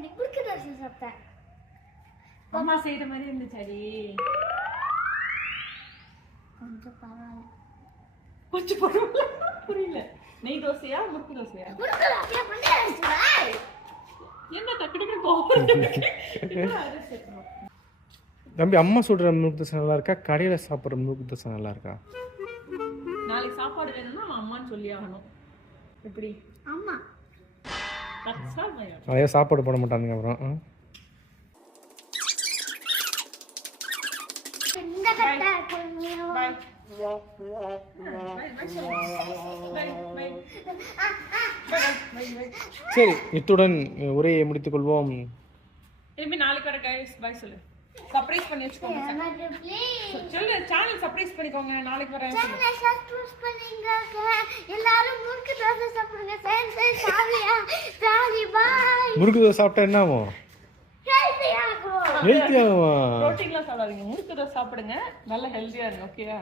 முறுக்கு தோசை சாப்பிட்டேன். அம்மா செய்யற மாதிரி இருந்துச்சாடி? கொஞ்சம் பரவாயில்ல. கொஞ்சம் பரவாயில்ல. புரியல. நெய் தோசையா முறுக்கு தோசையா? முறுக்கு தோசையா பண்ணியாச்சு. என்ன டக்கு கோவம்? தம்பி, அம்மா சுடுற முறுக்கு தோசை நல்லா இருக்கா, கடையில சாப்பிட்ற முறுக்கு தோசை நல்லா இருக்கா? நாளைக்கு சாப்பாடு வேணும்னா நம்ம அம்மான்னு சொல்லி ஆகணும். எப்படி? அம்மா நிறைய சாப்பாடு போட மாட்டானுங்க அப்புறம். இந்த கட்டை கொஞ்சம் சரி, இத்துடன் உரையை முடித்துக் கொள்வோம். திரும்பி நாளைக்கு வர கைஸ் பாய் சொல்லு. சர்ப்ரைஸ் பண்ணி வச்சுக்கோங்க. சொல்லு, சேனல் சர்ப்ரைஸ் பண்ணிக்கோங்க. நாளைக்கு வரேன். சேனல் சப்ஸ்கிரைப் பண்ணுங்க. எல்லாரும் முறுக்கு தோசை சாப்பிடுங்க. சாலியா சாலி பாய். முறுக்கு தோசை சாப்பிட்டா என்ன ஆகும்? ஹெல்தி ஆகும். ஹெல்த்தி ஆகுமா? புரோட்டீன்லாம் சாப்பிடாதீங்க, முறுக்கு தோசை சாப்பிடுங்க, நல்ல ஹெல்தியா இருங்க. ஓகேயா?